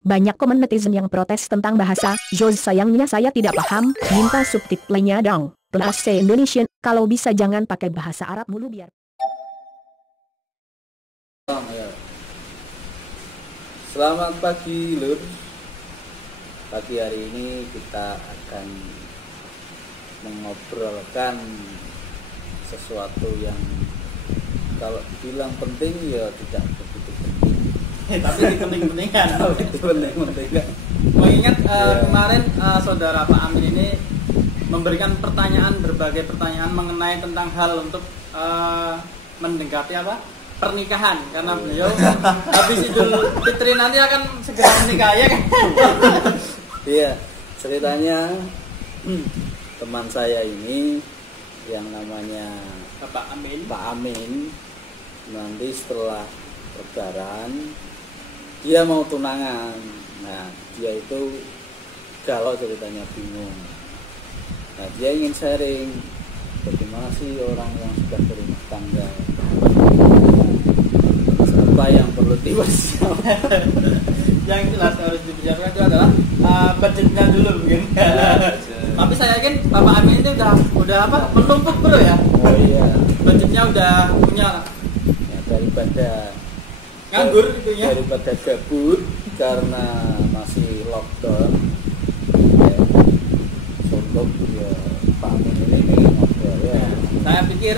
Banyak komen netizen yang protes tentang bahasa Joz, sayangnya saya tidak paham, minta subtitlenya dong. Plus Indonesian, kalau bisa jangan pakai bahasa Arab mulu biar. Selamat pagi Lur. Pagi hari ini kita akan mengobrolkan sesuatu yang kalau bilang penting ya tidak begitu penting. Tapi penting-pentingan. Penting-pentingan. Mengingat kemarin saudara Pak Amin ini memberikan berbagai pertanyaan mengenai tentang hal untuk mendekati pernikahan, karena beliau habis Idul Fitri nanti akan segera menikah, ya kan? Iya, ceritanya teman saya ini yang namanya Pak Amin nanti setelah Lebaran dia mau tunangan. Nah, dia itu galau, ceritanya bingung. Nah, dia ingin sharing bagaimana sih orang yang sudah berumah tangga, apa yang perlu dipersiapkan. Yang jelas harus dibicarakan itu adalah budgetnya dulu mungkin. Tapi saya yakin Bapak Amin itu udah menumpuk bro ya. Oh iya. Budgetnya udah punya lah. Ya, daripada nganggur itunya. Daripada gabut karena masih lockdown. Ya, untuk ya Pak Amin ini ngobrol ya. Saya pikir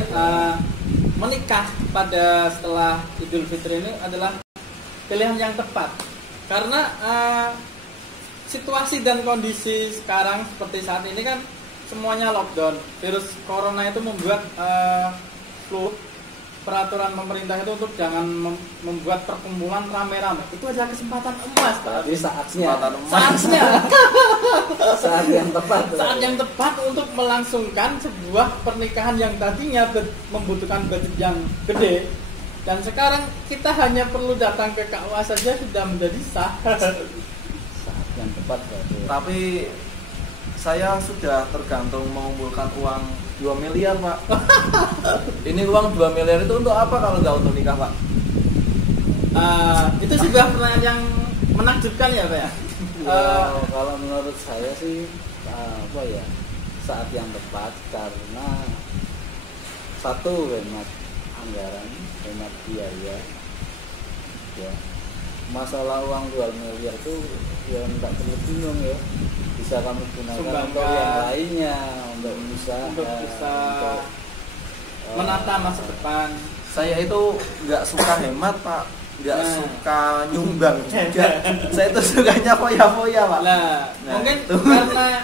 menikah pada setelah Idul Fitri ini adalah pilihan yang tepat, karena situasi dan kondisi sekarang seperti saat ini kan semuanya lockdown. Virus corona itu membuat peraturan pemerintah itu untuk jangan membuat perkumpulan rame-rame. Itu adalah kesempatan emas. Tapi saatnya saat yang tepat untuk melangsungkan sebuah pernikahan yang tadinya membutuhkan budget yang gede, dan sekarang kita hanya perlu datang ke KUA saja sudah menjadi sah. Saat yang tepat berarti. Tapi saya sudah tergantung mengumpulkan uang 2 miliar Pak. Ini uang 2 miliar itu untuk apa kalau nggak untuk nikah Pak? Itu sebuah pertanyaan yang menakjubkan ya Pak ya. Kalau menurut saya sih saat yang tepat, karena satu, hemat anggaran, hemat biaya ya. Masalah uang 2 miliar itu ya tidak perlu bingung ya, bisa kamu gunakan untuk yang lainnya, untuk usaha, untuk menata masa depan. Saya itu nggak suka hemat Pak, nggak suka nyumbang juga. Saya itu sukanya foya-foya Pak. Mungkin itu karena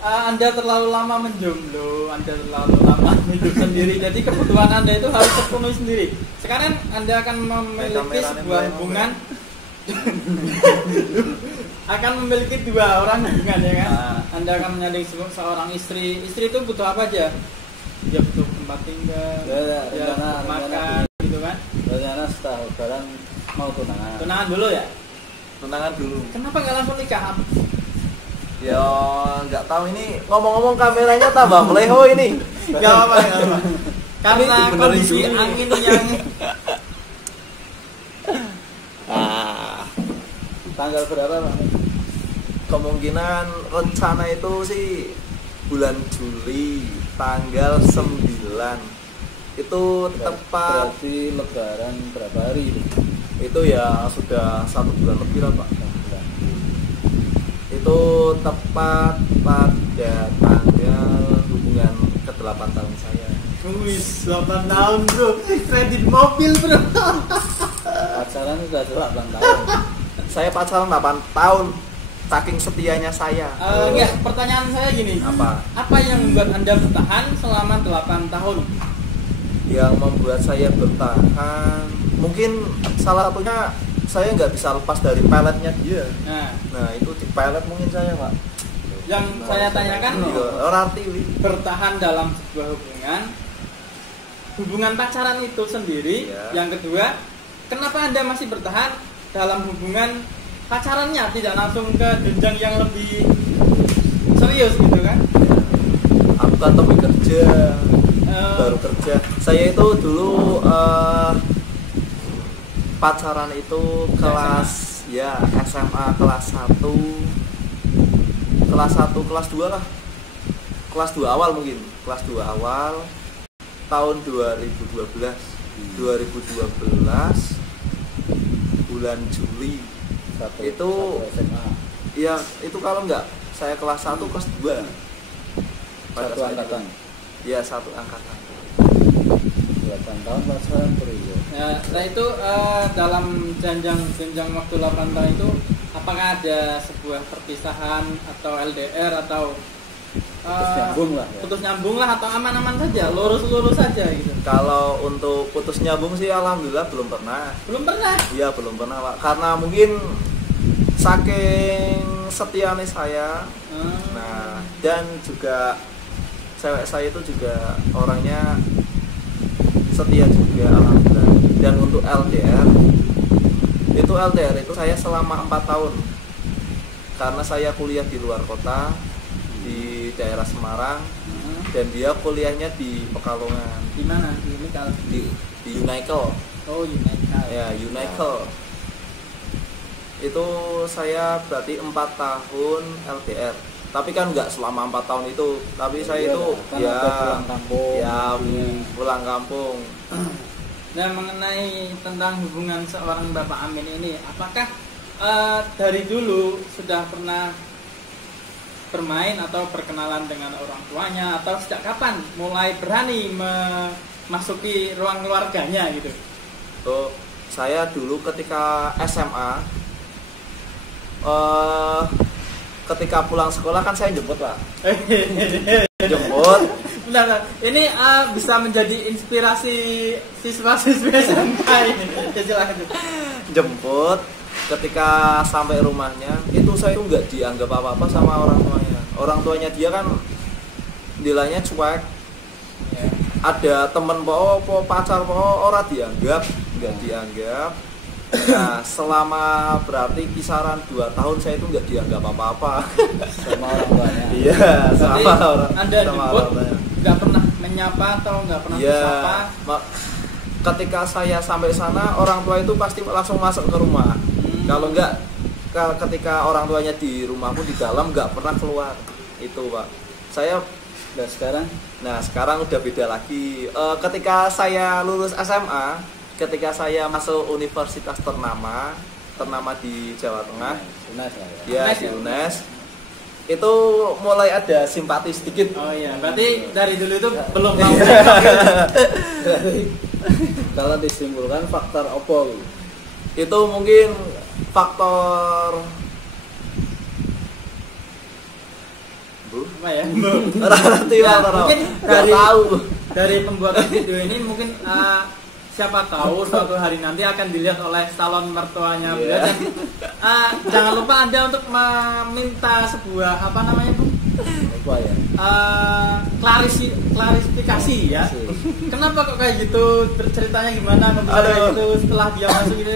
Anda terlalu lama menjomblo, Anda terlalu lama hidup sendiri, jadi kebutuhan Anda itu harus terpenuhi sendiri. Sekarang Anda akan memiliki sebuah hubungan akan memiliki 2 orang hubungan, ya kan? Anda akan menjadi seorang istri. Istri itu butuh apa aja? Dia butuh tempat tinggal, dia butuh makan, gitu kan? Rencana setelah Lebaran mau tunangan. Tunangan dulu ya? Tunangan dulu. Kenapa nggak langsung nikah? Ya nggak tahu, ini ngomong-ngomong kameranya tambah meleho ini. Nggak apa. Karena kondisi angin yang tanggal berapa Pak? Kemungkinan rencana itu sih bulan Juli tanggal 9. Itu tepat. Berarti Lebaran berapa hari? Itu ya sudah 1 bulan lebih lah Pak. Itu tepat pada tanggal hubungan ke-8 tahun saya. Wis, 8 tahun bro, kredit mobil bro. Pacaran sudah 8 tahun. Saya pacaran 8 tahun, saking setianya saya. Enggak, pertanyaan saya gini. Apa yang membuat Anda bertahan selama 8 tahun? Yang membuat saya bertahan, mungkin salah satunya saya nggak bisa lepas dari peletnya dia. Nah itu di pelet mungkin saya Pak. Yang saya tanyakan bertahan dalam sebuah hubungan pacaran itu sendiri. Yang kedua, kenapa Anda masih bertahan dalam hubungan pacarannya, tidak langsung ke jenjang yang lebih serius gitu kan? Aku kan tapi kerja, baru kerja. Saya itu dulu pacaran itu kelas ya SMA kelas 1 kelas 2 lah, kelas 2 awal mungkin, kelas 2 awal tahun 2012 bulan Juli itu SMA. ya itu kalau enggak saya kelas 1 kelas 2 pada Satu angkatan. Ya satu angkatan 8 tahun pacaran periode. Ya, nah itu dalam jenjang waktu 8 tahun itu apakah ada sebuah perpisahan atau LDR atau Putus nyambung lah ya. Putus nyambung lah atau aman-aman saja, lurus saja gitu. Kalau untuk putus nyambung sih alhamdulillah belum pernah. Belum pernah. Iya belum pernah Pak, karena mungkin saking setianya saya. Nah dan juga cewek saya itu juga orangnya setia juga alhamdulillah. Dan untuk LDR itu saya selama 4 tahun karena saya kuliah di luar kota di daerah Semarang dan dia kuliahnya di Pekalongan. Di mana? Di Unikal. Di Unicel. Oh, Unikal. Ya, Unicel. Itu saya berarti 4 tahun LDR. Tapi kan nggak selama 4 tahun itu. Tapi saya itu kan ya pulang kampung. Ya, pulang kampung. Nah, mengenai tentang hubungan seorang Bapak Amin ini, apakah dari dulu sudah pernah bermain atau berkenalan dengan orang tuanya, atau sejak kapan mulai berani memasuki ruang keluarganya gitu? Tuh, saya dulu ketika SMA ketika pulang sekolah kan saya jemput Pak. Jemput. Benar. Ini bisa menjadi inspirasi siswa-siswi SMK ini. Silakan. Jemput. Ketika sampai rumahnya itu saya tuh nggak dianggap apa-apa sama orang tuanya. Orang tuanya dia kan nilainya cuek. Ya. Ada temen po pacar ora dianggap, nggak dianggap. Nah selama berarti kisaran 2 tahun saya itu nggak dianggap apa-apa Sama orang tuanya. Iya sama orang. Anda jemput nggak pernah menyapa atau nggak pernah disapa? Ketika saya sampai sana orang tua itu pasti langsung masuk ke rumah. Kalau enggak ketika orang tuanya di rumah pun di dalam nggak pernah keluar. Itu Pak. Saya Dan sekarang sekarang udah beda lagi. Ketika saya lulus SMA, ketika saya masuk universitas ternama di Jawa Tengah, UNES lah ya. ya UNES di ya? UNES, itu mulai ada simpati sedikit. Oh iya, berarti dari dulu itu belum tahu. Kalau disimpulkan faktor opo gitu. Itu mungkin faktor Apa ya? nanti Ya, faktor mungkin nggak tahu. dari pembuatan video ini mungkin siapa tahu suatu hari nanti akan dilihat oleh salon mertuanya beliau. Dan jangan lupa Anda untuk meminta sebuah apa namanya Bu? Apa ya? Klarifikasi ya. Kenapa kok kayak gitu? Ceritanya gimana? Aduh. Itu setelah dia masuk ini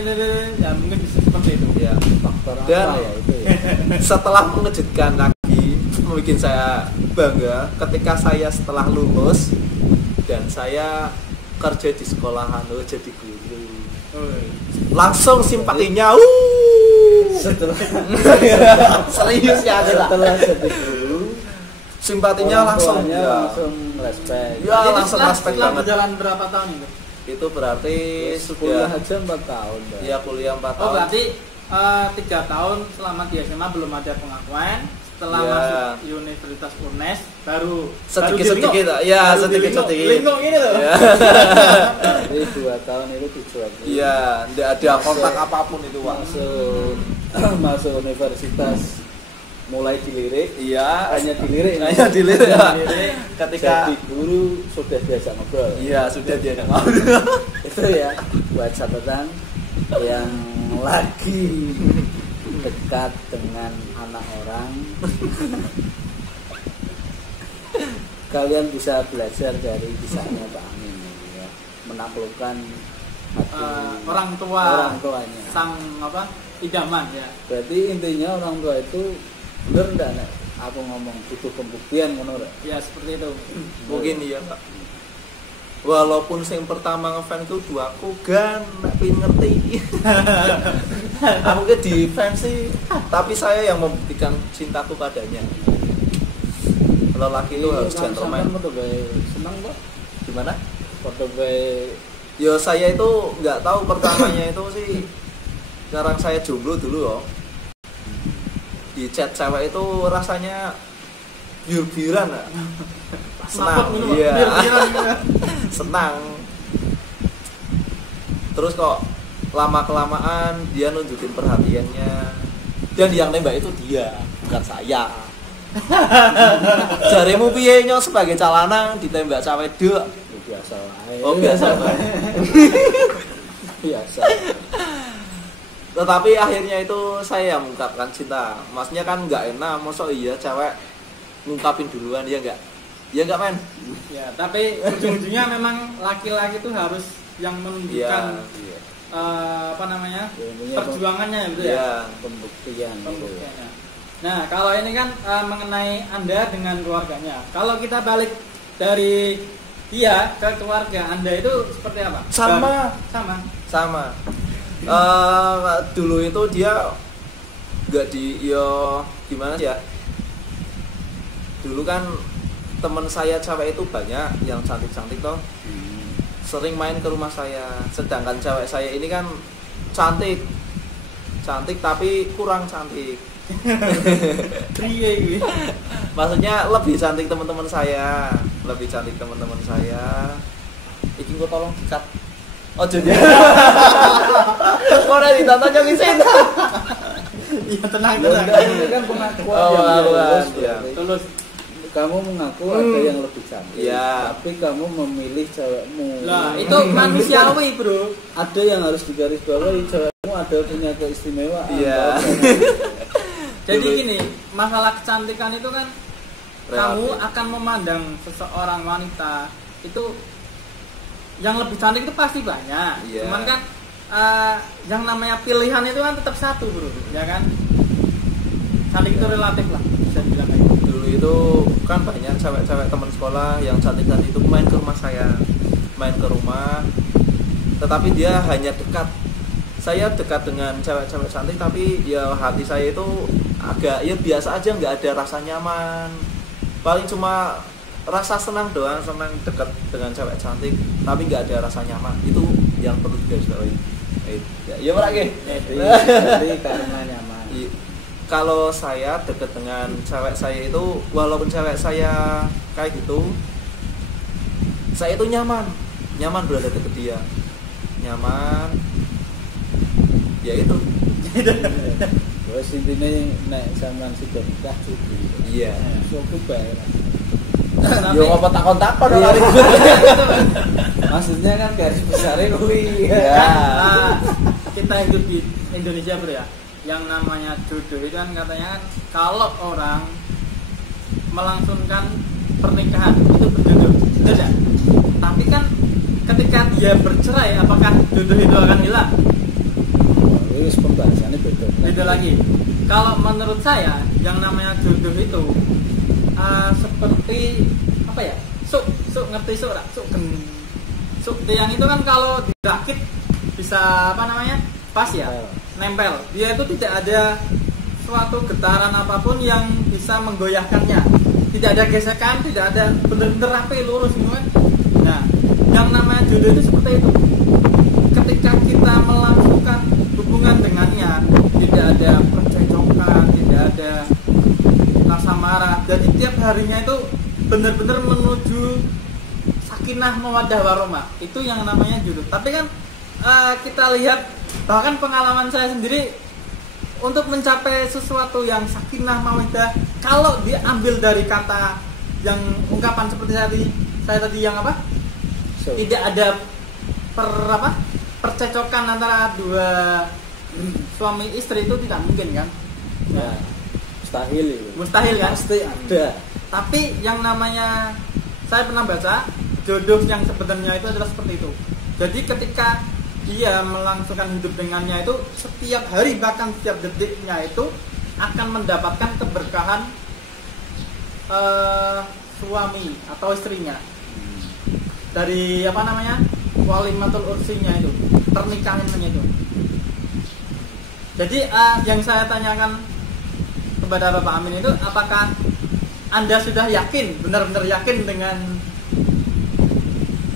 ya mungkin bisa seperti itu. Ya. Faktor Dan apa ya itu ya? setelah mengejutkan lagi, membuat saya bangga ketika saya setelah lulus dan saya kerja di sekolahan jadi guru. Langsung simpatinya Setelah serius ya setelah jadi guru simpatinya langsung langsung respect. Ya Jadi langsung respect setelah banget. berjalan berapa tahun itu? Itu berarti Kuliah sudah aja 4 tahun. Bang. ya kuliah 4 Oh tahun. berarti 3 tahun selama di SMA belum ada pengakuan. Setelah Ya. masuk Universitas UNES baru sedikit ya sedikit Lingkung ini loh. Ya. Jadi 2 tahun itu dijual. Iya, enggak ada kontak apapun itu Pak. Masuk universitas mulai dilirik. Iya, Hanya dilirik. ketika Jadi guru sudah biasa ngobrol. iya sudah dia Itu ya buat catatan yang lagi dekat dengan anak orang. Kalian bisa belajar dari kisahnya Pak Amin ya. Menaklukkan hati Orang tuanya sang apa idaman ya. Berarti intinya orang tua itu bener enggak nek aku ngomong butuh pembuktian ngono rek. Ya seperti itu. mungkin iya Pak. walaupun yang pertama ngefans itu duaku gan tapi ngerti aku ke di fans sih, tapi saya yang membuktikan cintaku padanya. Lelaki itu harus gentleman. Senang kok. Gimana? Foto bae. Yo saya itu nggak tahu pertamanya itu sih, sekarang saya jomblo dulu loh. Di chat cewek itu rasanya biur-biuran lah. Senang, iya. Senang. Terus kok lama-kelamaan dia nunjukin perhatiannya. Dan yang nembak itu dia, bukan saya. Jarimu piye nyo sebagai calana ditembak cewek dek? Biasa wae. Oh biasa wae. Biasa. Tetapi akhirnya itu saya yang mengungkapkan cinta. Maksudnya kan nggak enak, masa iya cewek ngungkapin duluan, ya nggak? Ya nggak men? Ya, tapi ujung-ujungnya memang laki-laki itu harus yang menunjukkan apa namanya perjuangannya ya, betul ya? Pembuktiannya. Nah, kalau ini kan mengenai Anda dengan keluarganya. Kalau kita balik dari dia ke keluarga Anda itu seperti apa? Sama. Dulu itu dia nggak gimana sih ya? Dulu kan teman saya cewek itu banyak yang cantik-cantik toh. Sering main ke rumah saya. Sedangkan cewek saya ini kan cantik tapi kurang cantik. Maksudnya lebih cantik teman-teman saya. Iki kok tolong dikat. Oh jadi. Kok udah ditonton yang isin. Iya tenang. Ini kan pengakuan ya. Tulus. Kamu mengaku ada yang lebih cantik, tapi kamu memilih cewekmu. Lah, itu manusiawi, Bro. Ada yang harus digarisbawahi, cewekmu ada punya keistimewaan. Iya. Jadi gini, masalah kecantikan itu kan kamu akan memandang seseorang wanita itu yang lebih cantik itu pasti banyak. Cuman kan yang namanya pilihan itu kan tetap satu, Bro, ya kan? Cantik itu relatif lah, bisa dibilang kayak gitu. Dulu itu kan banyak cewek-cewek teman sekolah yang cantik-cantik itu main ke rumah saya, tetapi dia hanya dekat. Saya dekat dengan cewek-cewek cantik, tapi ya hati saya itu agak ya biasa aja, nggak ada rasa nyaman. Paling cuma rasa senang doang, senang dekat dengan cewek cantik, tapi nggak ada rasa nyaman. Itu yang perlu digarisbawahi. Ya merake. Jadi karena nyaman. Kalau saya dekat dengan cewek saya itu, walaupun cewek saya kayak gitu, saya itu nyaman berada dekat dia, nyaman. Ya itu. Wes intine nek sampean sudah nikah jadi. Iya. Cukup bae. Yo apa takon-takon ora ribet. Maksudnya kan garis besarnya kuwi. Kita hidup di Indonesia, Bro ya. Yang namanya jodoh itu kan katanya kan kalau orang melangsungkan pernikahan itu berjodoh, betul ya? Tapi kan ketika dia bercerai, apakah jodoh itu akan hilang? Ini pembahasannya beda lagi. Kalau menurut saya yang namanya jodoh itu seperti apa ya? Ngerti suk tiang itu kan kalau dirakit bisa apa namanya? Pas ya, nempel. Dia itu tidak ada suatu getaran apapun yang bisa menggoyahkannya. Tidak ada gesekan, tidak ada, benar-benar rapi, lurus semua. Nah, yang namanya jodoh itu seperti itu. Ketika kita melangsungkan hubungan dengannya, tidak ada percecokan, tidak ada rasa marah. Jadi tiap harinya itu benar-benar menuju sakinah mawaddah warahmah. Itu yang namanya jodoh. Tapi kan kita lihat, bahkan pengalaman saya sendiri untuk mencapai sesuatu yang sakinah mawaddah, kalau diambil dari kata yang ungkapan seperti saya tadi yang apa? Tidak ada percecokan antara dua suami istri itu tidak mungkin kan? Nah, mustahil kan? Pasti ada. Tapi yang namanya saya pernah baca jodoh yang sebenarnya itu adalah seperti itu. Jadi ketika dia melangsungkan hidup dengannya itu setiap hari bahkan setiap detiknya itu akan mendapatkan keberkahan suami atau istrinya. dari apa namanya walimatul ursinya itu, pernikahannya itu. Jadi yang saya tanyakan kepada Bapak Amin itu, apakah Anda sudah yakin, benar-benar yakin dengan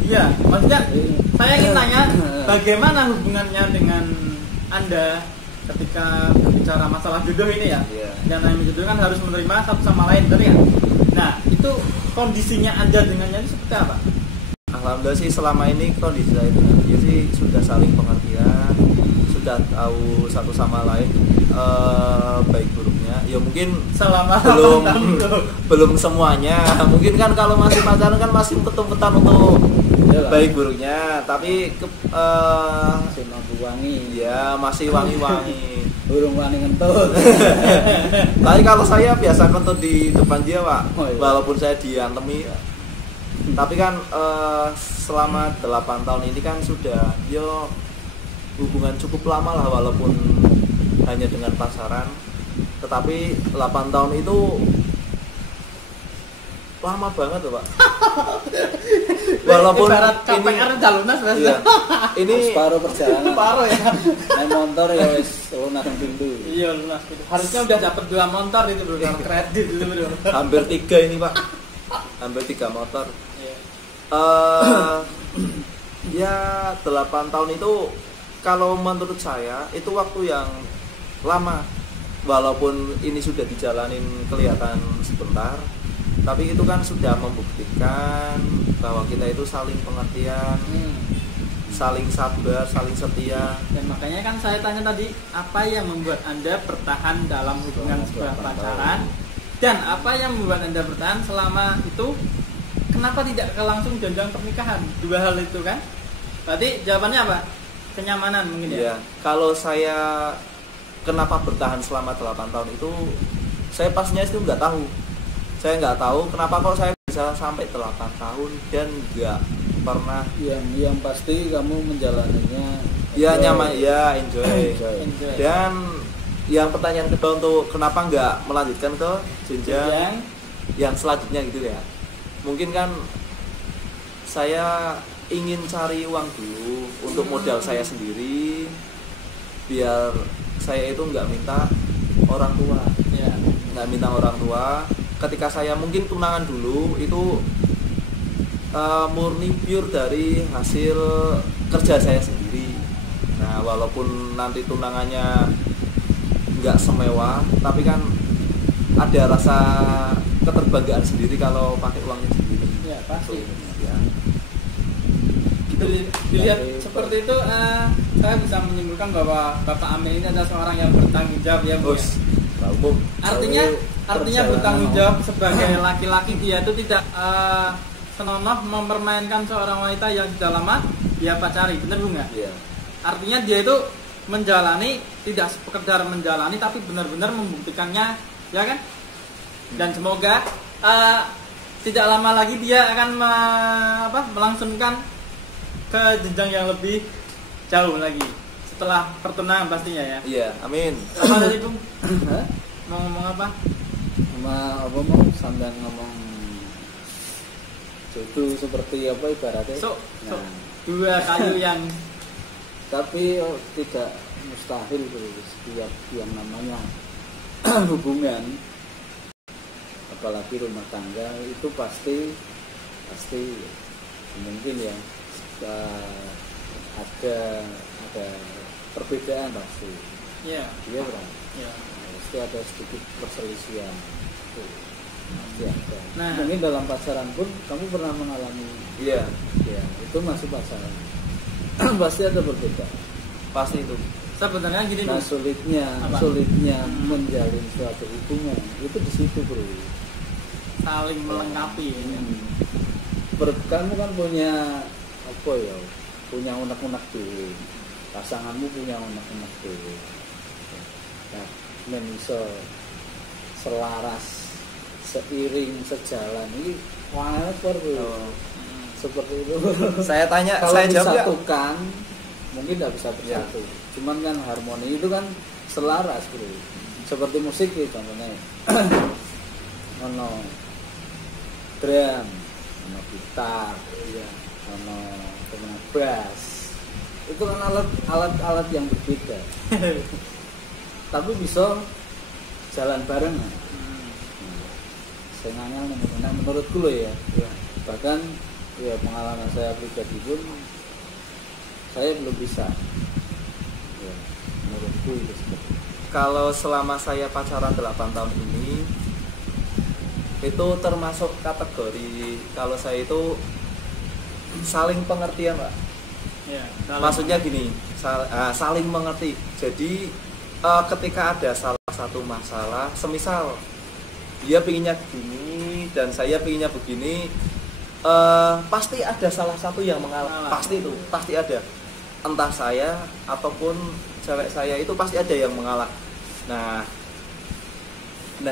iya, maksudnya saya ingin tanya bagaimana hubungannya dengan Anda ketika berbicara masalah jodoh ini ya. Dan yang jodoh kan harus menerima satu sama lain, benar ya? Nah, itu kondisinya Anda dengannya itu seperti apa? Alhamdulillah sih selama ini kondisi saya dengan dia sih sudah saling pengertian, sudah tahu satu sama lain baik buruknya. Ya mungkin Selama belum semuanya. Mungkin kan kalau masih pacaran kan masih petan untuk baik buruknya, tapi masih mampu wangi. Ya masih wangi-wangi. Burung wani ngentut. Tapi kalau saya biasa kentut di depan dia, Pak. Oh, iya. Walaupun saya diantemi. Tapi kan selama 8 tahun ini kan sudah hubungan cukup lama lah, walaupun hanya dengan pasaran. Tetapi 8 tahun itu lama banget loh, Pak. Walaupun ibarat KPR lunas iya, ini separuh perjalanan. Separuh ya. Naik motor ya wis lunas pintu. Iya lunas gitu. Harusnya udah dapat 2 motor itu bro, kredit itu bro. hampir 3 ini, Pak. Hampir 3 motor. Iya. Ya 8 tahun itu kalau menurut saya itu waktu yang lama. Walaupun ini sudah dijalanin kelihatan sebentar, tapi itu kan sudah membuktikan bahwa kita itu saling pengertian, saling sabar, saling setia. Dan makanya kan saya tanya tadi, apa yang membuat Anda bertahan dalam hubungan sebuah pacaran, dan apa yang membuat Anda bertahan selama itu, kenapa tidak langsung jenjang pernikahan? 2 hal itu kan. Berarti jawabannya apa? Kenyamanan mungkin ya. Iya, kalau saya kenapa bertahan selama 8 tahun itu, saya pastinya itu nggak tahu. Saya nggak tahu kenapa kok saya bisa sampai 8 tahun dan nggak pernah. Yang pasti kamu menjalaninya. Ya nyaman, ya enjoy. Enjoy. Dan yang pertanyaan kedua untuk kenapa nggak melanjutkan ke jenjang yang selanjutnya gitu ya. Mungkin kan saya ingin cari uang dulu untuk modal saya sendiri, biar saya itu nggak minta orang tua, nggak minta orang tua. Ketika saya mungkin tunangan dulu itu murni pure dari hasil kerja saya sendiri. Nah walaupun nanti tunangannya nggak semewah, tapi kan ada rasa keterbanggaan sendiri kalau pakai uangnya sendiri. Ya pasti. Ya. Dilihat seperti itu, saya bisa menyimpulkan bahwa Bapak Amin ini adalah seorang yang bertanggung jawab ya Bu. Artinya bertanggung jawab sebagai laki-laki. Dia itu tidak senonoh mempermainkan seorang wanita yang sudah lama dia pacari, benar Bu nggak? Iya. Artinya dia itu menjalani, tidak sekedar menjalani tapi benar-benar membuktikannya, ya kan? Dan semoga tidak lama lagi dia akan melangsungkan ke jenjang yang lebih jauh lagi setelah pertunangan pastinya ya. Iya, amin. Apa tadi Bung? Mau ngomong apa? Mau sambil ngomong jodoh seperti apa ibaratnya. Nah, 2 kayu yang tapi tidak mustahil bro, setiap yang namanya hubungan apalagi rumah tangga itu pasti mungkin ya ada perbedaan pasti. Iya. Iya bro. Iya. Pasti ada sedikit perselisihan. Pasti ada. Nah, mungkin dalam pacaran pun kamu pernah mengalami. Iya. Ya, itu masih pacaran. Pasti ada perbedaan. Pasti itu. sebenarnya gini Nah, Bung. sulitnya menjalin suatu hubungan itu di situ bro. Saling melengkapi ya. Kamu kan punya apa ya? Punya unek-unek dhewe. Pasanganmu punya unek-unek dhewe. Nah, men iso selaras, seiring, sejalan ini wajar bro. Seperti itu. Saya tanya, Kalau saya jawab ya. disatukan mungkin tidak bisa bersatu. Cuman kan harmoni itu kan selaras bro. Seperti musik gitu contohnya. Ono drum, ono gitar, ya. ono kemudian bass. Itu kan alat yang berbeda. Tapi bisa jalan bareng. Saya ngangel menurutku loh ya. Bahkan ya pengalaman saya pribadi pun saya belum bisa. Ya, menurutku itu seperti itu. Kalau selama saya pacaran 8 tahun ini itu termasuk kategori kalau saya itu saling pengertian, Pak. Ya, Maksudnya gini, saling mengerti. Jadi ketika ada salah satu masalah, semisal dia pinginnya begini dan saya pinginnya begini, pasti ada salah satu yang mengalah. Pasti ada. Entah saya ataupun cewek saya itu pasti ada yang mengalah. Nah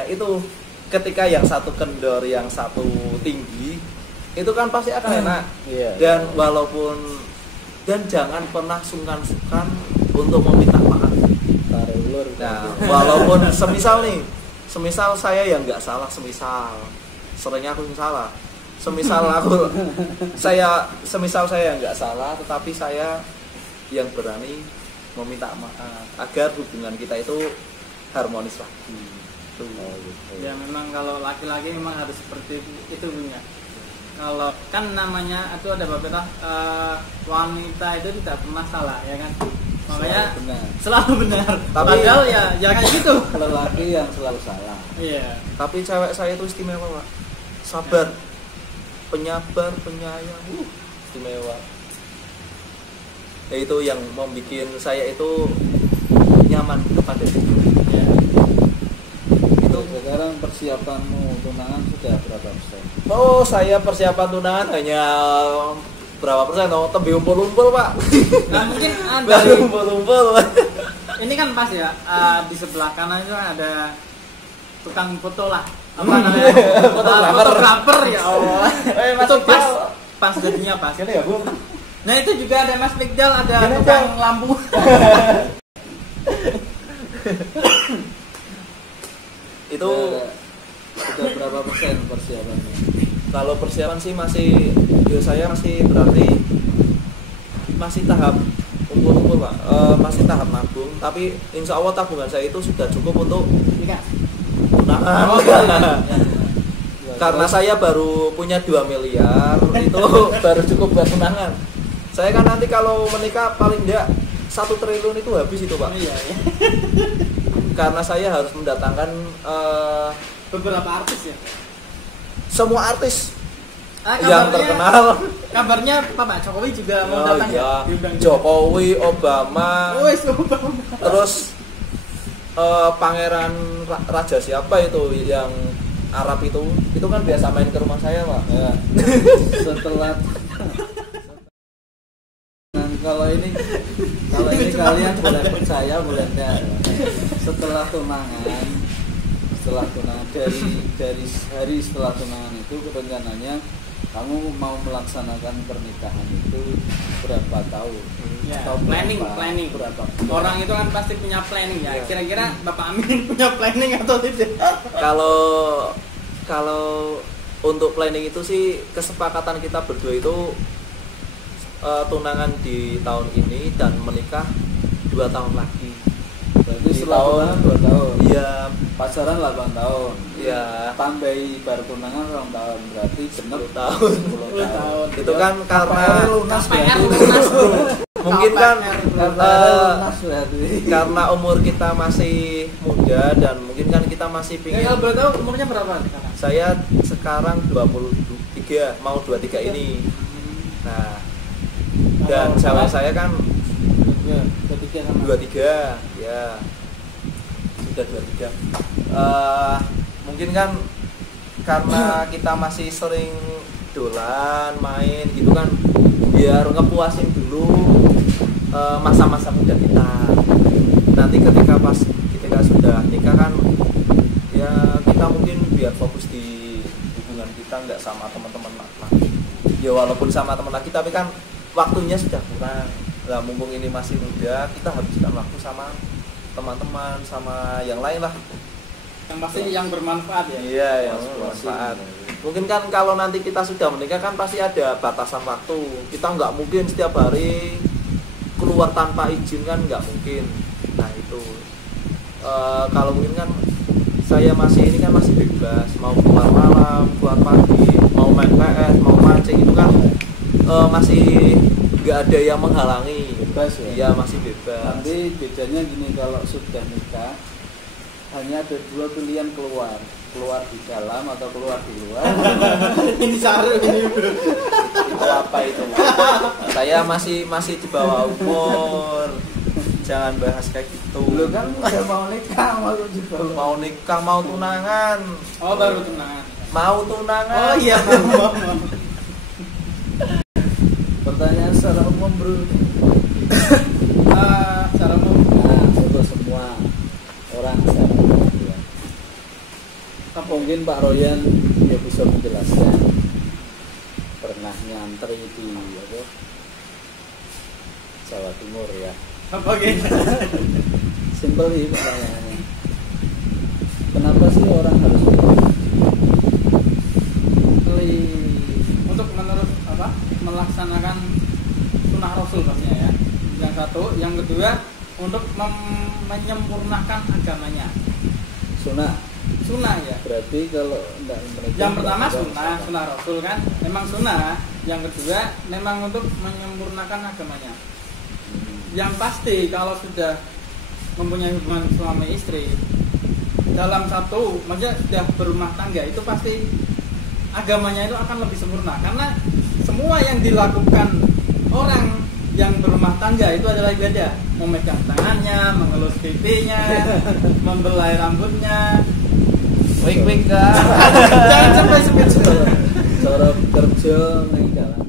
itu ketika yang satu kendor, yang satu tinggi, itu kan pasti akan enak. Dan walaupun jangan pernah sungkan-sungkan untuk meminta maaf. Nah, walaupun semisal saya yang nggak salah, seringnya aku yang salah. Semisal saya nggak salah, tetapi saya yang berani meminta maaf agar hubungan kita itu harmonis lagi. Ya memang kalau laki-laki memang harus seperti itu punya. Kalau kan namanya itu ada bapak wanita itu tidak pernah salah ya kan, makanya selalu benar. Tapi padahal ya kayak gitu. Lelaki yang selalu salah. Iya. Tapi cewek saya itu istimewa, Pak. Sabar, penyabar, penyayang, istimewa. Ya, itu yang membuat saya itu nyaman kepada dia. Ya. Sekarang persiapanmu tunangan sudah berapa persen? Oh, saya persiapan tunangan hanya berapa persen? Oh, tembe umpul-umpul, Pak. Nah, mungkin ada baru umpul-umpul. Ini kan pas ya, di sebelah kanan itu ada tukang foto lah. Apa namanya? Fotografer ya Allah. Itu pas jadinya pas. Ini ya, Bu. Nah, itu juga ada Mas Fikdal, ada tukang lampu. Itu sudah berapa persen persiapannya? Kalau persiapan sih saya masih berarti masih tahap umpul-umpul, Pak. Masih tahap nabung, tapi insya Allah tabungan saya itu sudah cukup untuk tunangan. Karena saya baru punya 2 miliar, itu baru cukup buat tunangan. Saya kan nanti kalau menikah paling enggak 1 triliun itu habis itu, Pak. Iya. Karena saya harus mendatangkan beberapa artis ya. Semua artis yang terkenal. Kabarnya Pak Jokowi juga mau datang ya. Jokowi, Obama. Obama. Terus pangeran raja siapa itu yang Arab itu kan biasa main ke rumah saya, Pak. Ya. Setelah kalau ini kalian boleh percaya boleh enggak. Setelah tunangan dari hari setelah tunangan itu rencananya kamu mau melaksanakan pernikahan itu berapa tahun? Ya, planning. Berapa? Orang itu kan pasti punya planning ya. Kira-kira Bapak Amin punya planning atau tidak? Kalau untuk planning itu sih kesepakatan kita berdua itu tunangan di tahun ini dan menikah 2 tahun lagi. Berarti setelah tunangan 2 tahun. Iya. Pacaran 8 tahun. Iya. Tambahi baru tunangan 2 tahun, berarti 10 tahun. 10 tahun. Itu kan karena lunas mungkin kan berarti. karena umur kita masih muda dan mungkin kan kita masih pingin. Kalau boleh tahu umurnya berapa sekarang? Saya sekarang 23, mau 23 ini. Nah, dan cewek saya kan 23 ya, sudah 23. Mungkin kan karena kita masih sering dolan main gitu kan, biar ngepuasin dulu masa-masa muda kita. Nanti ketika sudah nikah kan ya kita mungkin biar fokus di hubungan kita, nggak sama teman-teman lagi. Ya walaupun sama teman lagi tapi kan waktunya sudah kurang. Nah, mumpung ini masih muda, kita habiskan waktu sama teman-teman, sama yang lain lah. Yang pasti yang bermanfaat ya. Iya, yang bermanfaat. Mungkin kan kalau nanti kita sudah menikah kan pasti ada batasan waktu. Kita nggak mungkin setiap hari keluar tanpa izin kan, nggak mungkin. Nah itu kalau mungkin kan saya masih ini kan masih bebas, mau keluar malam, keluar pagi, mau main PS, mau mancing itu kan masih nggak ada yang menghalangi. Bebas ya? Iya masih bebas. Nanti bedanya gini, kalau sudah nikah hanya ada dua pilihan keluar di dalam atau keluar di luar. Ini saru ini bro. Itu apa itu? Saya masih di bawah umur. Jangan bahas kayak gitu. Lu kan udah mau nikah, Mau nikah, mau tunangan. Oh baru tunangan. Mau tunangan. Oh iya. Pertanyaan secara umum bro. Secara umum. Nah, untuk semua orang secara umum ya. Mungkin Pak Royan dia bisa menjelaskan, pernah nyantri di Jawa Timur ya. Apa gitu? Simpel sih pertanyaannya. Kenapa sih orang harus untuk menurut melaksanakan sunnah Rasul pastinya ya. Yang satu, yang kedua untuk menyempurnakan agamanya. Sunnah ya. Berarti kalau enggak menikah, yang pertama sunnah Rasul kan, memang sunnah. Yang kedua memang untuk menyempurnakan agamanya. Yang pasti kalau sudah mempunyai hubungan suami istri dalam satu, maksudnya sudah berumah tangga, itu pasti agamanya itu akan lebih sempurna, karena semua yang dilakukan orang yang berumah tangga itu adalah ibadah. Memegang tangannya, mengelus pipinya, membelai rambutnya. Wink dah. Jangan sampai sebut. cara kerja ning dalam